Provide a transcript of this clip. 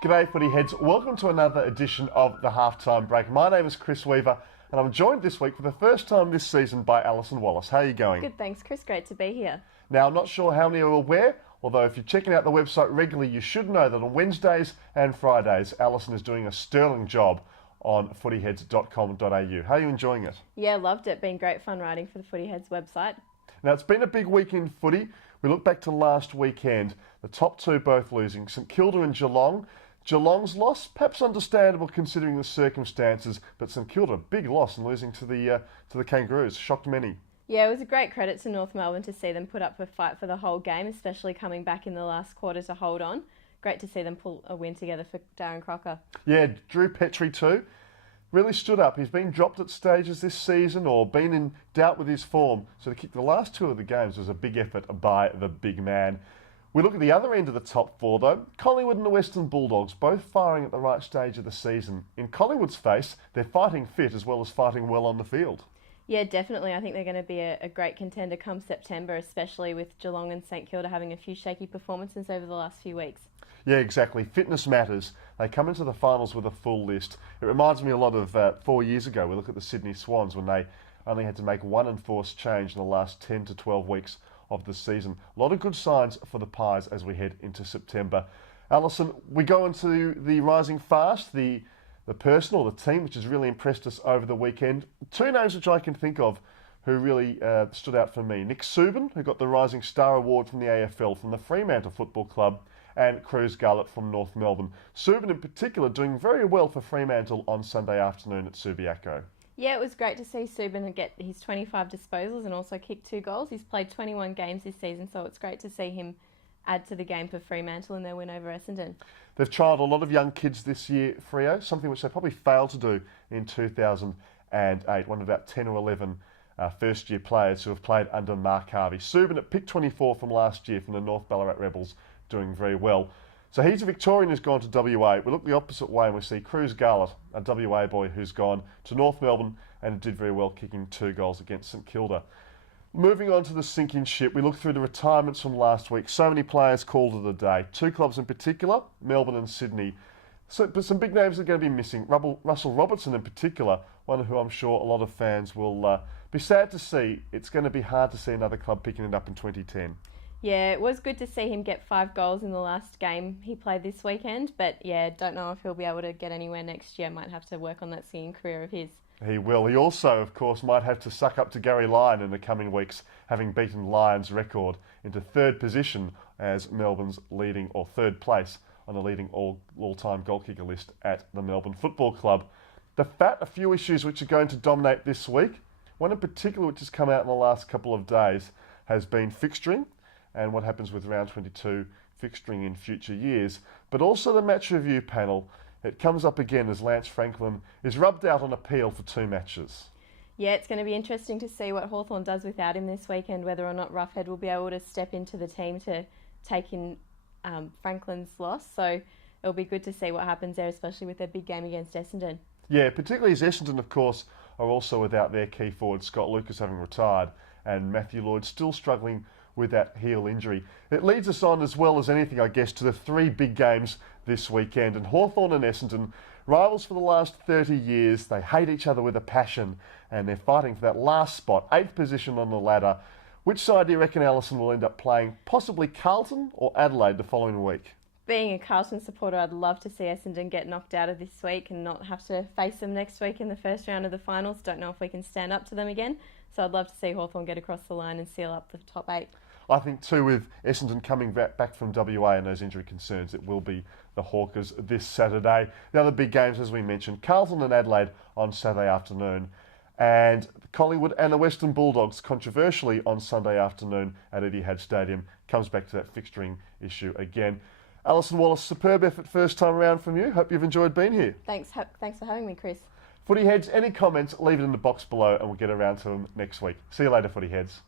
G'day footy heads, welcome to another edition of the Halftime Break. My name is Chris Weaver and I'm joined this week for the first time this season by Alison Wallace. How are you going? Good, thanks Chris, great to be here. Now I'm not sure how many are aware, although if you're checking out the website regularly you should know that on Wednesdays and Fridays Alison is doing a sterling job on footyheads.com.au. How are you enjoying it? Yeah, loved it, been great fun writing for the Footy Heads website. Now it's been a big week in footy. We look back to last weekend, the top two both losing, St Kilda and Geelong. Geelong's loss, perhaps understandable considering the circumstances, but St Kilda, big loss in losing to the Kangaroos, shocked many. Yeah, it was a great credit to North Melbourne to see them put up a fight for the whole game, especially coming back in the last quarter to hold on. Great to see them pull a win together for Darren Crocker. Yeah, Drew Petrie too, really stood up. He's been dropped at stages this season or been in doubt with his form, so to kick the last two of the games was a big effort by the big man. We look at the other end of the top four though, Collingwood and the Western Bulldogs, both firing at the right stage of the season. In Collingwood's face, they're fighting fit as well as fighting well on the field. Yeah, definitely. I think they're going to be a great contender come September, especially with Geelong and St Kilda having a few shaky performances over the last few weeks. Yeah, exactly. Fitness matters. They come into the finals with a full list. It reminds me a lot of 4 years ago. We look at the Sydney Swans when they only had to make one enforced change in the last 10 to 12 weeks of the season. A lot of good signs for the Pies as we head into September. Alison, we go into the rising fast, the person or the team which has really impressed us over the weekend. Two names which I can think of who really stood out for me. Nick Subin, who got the Rising Star Award from the AFL from the Fremantle Football Club, and Cruz Garlett from North Melbourne. Subin in particular doing very well for Fremantle on Sunday afternoon at Subiaco. Yeah, it was great to see Subin get his 25 disposals and also kick 2 goals. He's played 21 games this season, so it's great to see him add to the game for Fremantle in their win over Essendon. They've trialled a lot of young kids this year, Freo, something which they probably failed to do in 2008. One of about 10 or 11 first-year players who have played under Mark Harvey. Subin at pick 24 from last year from the North Ballarat Rebels, doing very well. So he's a Victorian who's gone to WA. We look the opposite way and we see Cruz Garlett, a WA boy who's gone to North Melbourne and did very well, kicking 2 goals against St Kilda. Moving on to the sinking ship, we look through the retirements from last week. So many players called it a day. 2 clubs in particular, Melbourne and Sydney. But some big names are going to be missing. Russell Robertson in particular, one who I'm sure a lot of fans will be sad to see. It's going to be hard to see another club picking it up in 2010. Yeah, it was good to see him get 5 goals in the last game he played this weekend, but yeah, don't know if he'll be able to get anywhere next year. Might have to work on that singing career of his. He will. He also, of course, might have to suck up to Gary Lyon in the coming weeks, having beaten Lyon's record into 3rd position as Melbourne's leading, or 3rd place on the leading all-time goal kicker list at the Melbourne Football Club. A few issues which are going to dominate this week. One in particular which has come out in the last couple of days has been fixturing and what happens with round 22 fixturing in future years, but also the match review panel. It comes up again as Lance Franklin is rubbed out on appeal for 2 matches. Yeah, it's going to be interesting to see what Hawthorn does without him this weekend, whether or not Roughead will be able to step into the team to take in Franklin's loss. So it'll be good to see what happens there, especially with their big game against Essendon. Yeah, particularly as Essendon, of course, are also without their key forward, Scott Lucas, having retired, and Matthew Lloyd still struggling with that heel injury. It leads us on as well as anything, I guess, to the 3 big games this weekend. And Hawthorn and Essendon, rivals for the last 30 years, they hate each other with a passion and they're fighting for that last spot, 8th position on the ladder. Which side do you reckon Alison will end up playing? Possibly Carlton or Adelaide the following week? Being a Carlton supporter, I'd love to see Essendon get knocked out of this week and not have to face them next week in the first round of the finals. Don't know if we can stand up to them again. So I'd love to see Hawthorn get across the line and seal up the top 8. I think too, with Essendon coming back from WA and those injury concerns, it will be the Hawkers this Saturday. The other big games, as we mentioned, Carlton and Adelaide on Saturday afternoon, and Collingwood and the Western Bulldogs, controversially, on Sunday afternoon at Etihad Stadium. Comes back to that fixturing issue again. Alison Wallace, superb effort first time around from you. Hope you've enjoyed being here. Thanks for having me, Chris. Footy Heads, any comments, leave it in the box below and we'll get around to them next week. See you later, Footy Heads.